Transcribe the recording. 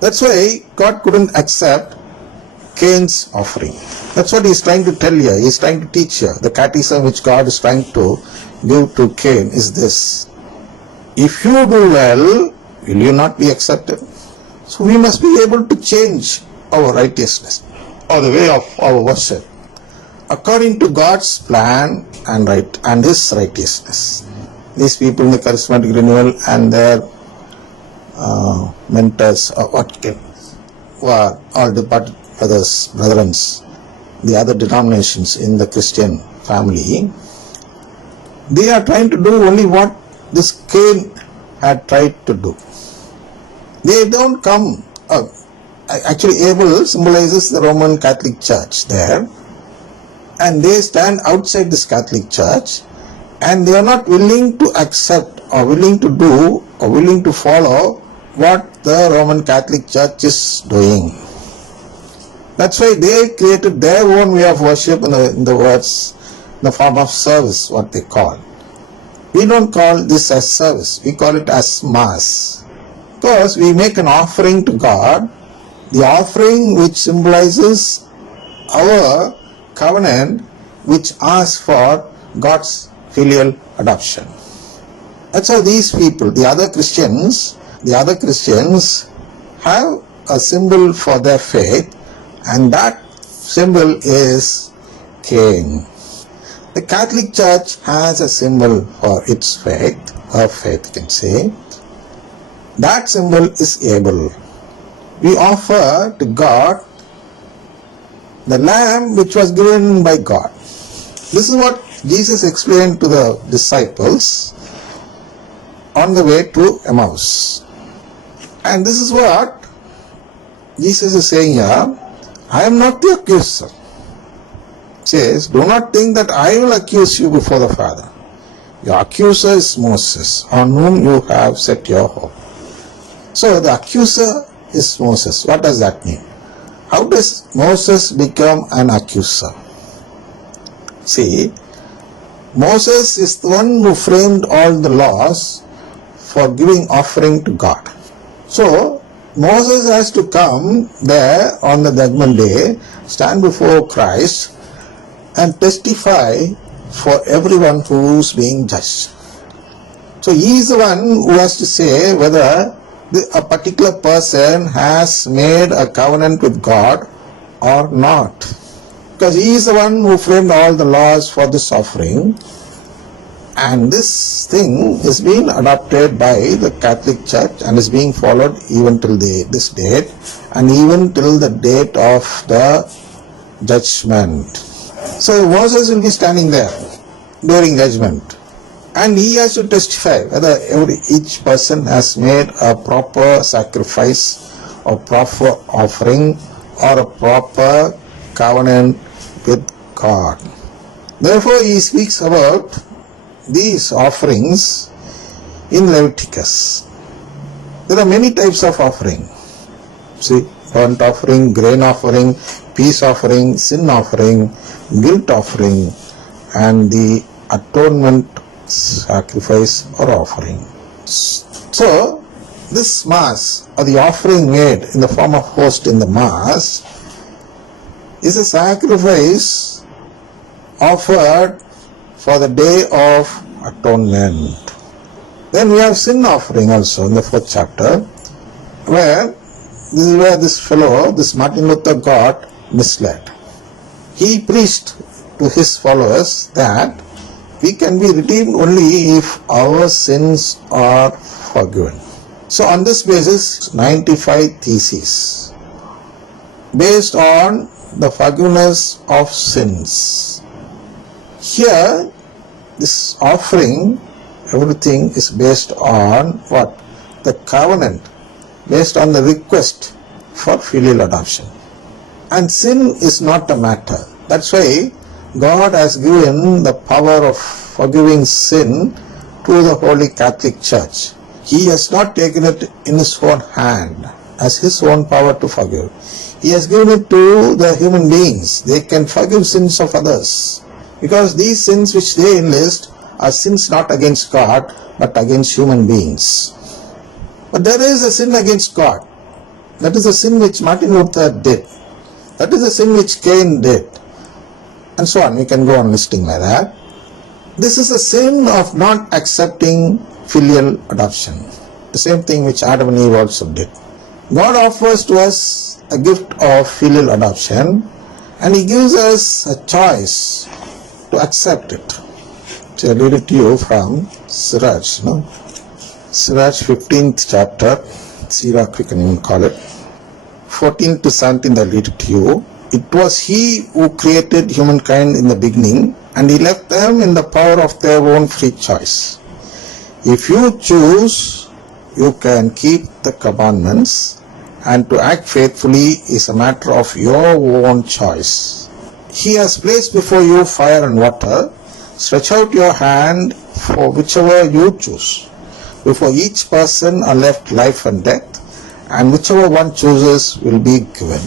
That's why God couldn't accept Cain's offering. That's what he's trying to tell you. He's trying to teach you. The catechism which God is trying to give to Cain is this: if you do well, will you not be accepted? So we must be able to change our righteousness or the way of our worship according to God's plan and His righteousness. These people in the charismatic renewal and their mentors who are all departed brethren, the other denominations in the Christian family, they are trying to do only what this Cain had tried to do. They don't come. Actually, Abel symbolizes the Roman Catholic Church there, and they stand outside this Catholic Church, and they are not willing to accept or willing to do or willing to follow what the Roman Catholic Church is doing. That's why they created their own way of worship in the form of service, what they call. We don't call this as service, we call it as Mass. Because we make an offering to God, the offering which symbolizes our covenant, which asks for God's filial adoption. That's how these people, the other Christians have a symbol for their faith, and that symbol is Cain. The Catholic Church has a symbol for its faith, her faith you can say. That symbol is Abel. We offer to God the lamb which was given by God. This is what Jesus explained to the disciples on the way to Emmaus. And this is what Jesus is saying here: I am not the accuser. He says, do not think that I will accuse you before the Father. Your accuser is Moses, on whom you have set your hope. So the accuser is Moses. What does that mean? How does Moses become an accuser? See, Moses is the one who framed all the laws for giving offering to God. So Moses has to come there on the judgment day, stand before Christ and testify for everyone who is being judged. So he is the one who has to say whether a particular person has made a covenant with God or not. Because he is the one who framed all the laws for this offering, and this thing is being adopted by the Catholic Church and is being followed even till this date, and even till the date of the judgment. So Moses will be standing there during judgment, and he has to testify whether each person has made a proper sacrifice or proper offering or a proper covenant with God. Therefore he speaks about these offerings in Leviticus. There are many types of offering. See, burnt offering, grain offering, peace offering, sin offering, guilt offering, and the atonement sacrifice or offering. So this Mass, or the offering made in the form of host in the Mass, is a sacrifice offered for the day of atonement. Then we have sin offering also in the 4th chapter, where this fellow, this Martin Luther, got misled. He preached to his followers that we can be redeemed only if our sins are forgiven. So on this basis, 95 theses based on the forgiveness of sins. Here, this offering, everything is based on what? The covenant, based on the request for filial adoption. And sin is not a matter. That's why God has given the power of forgiving sin to the Holy Catholic Church. He has not taken it in his own hand as his own power to forgive. He has given it to the human beings. They can forgive sins of others, because these sins which they enlist are sins not against God but against human beings. But there is a sin against God. That is the sin which Martin Luther did. That is the sin which Cain did. And so on. We can go on listing like that. This is the sin of not accepting filial adoption. The same thing which Adam and Eve also did. God offers to us a gift of filial adoption, and He gives us a choice to accept it. So I read it to you from Siraj. Siraj 15th chapter, Sirach we can even call it. 14 to 17 I read it to you. It was He who created humankind in the beginning, and He left them in the power of their own free choice. If you choose, you can keep the commandments, and to act faithfully is a matter of your own choice. He has placed before you fire and water. Stretch out your hand for whichever you choose. Before each person are left life and death, and whichever one chooses will be given.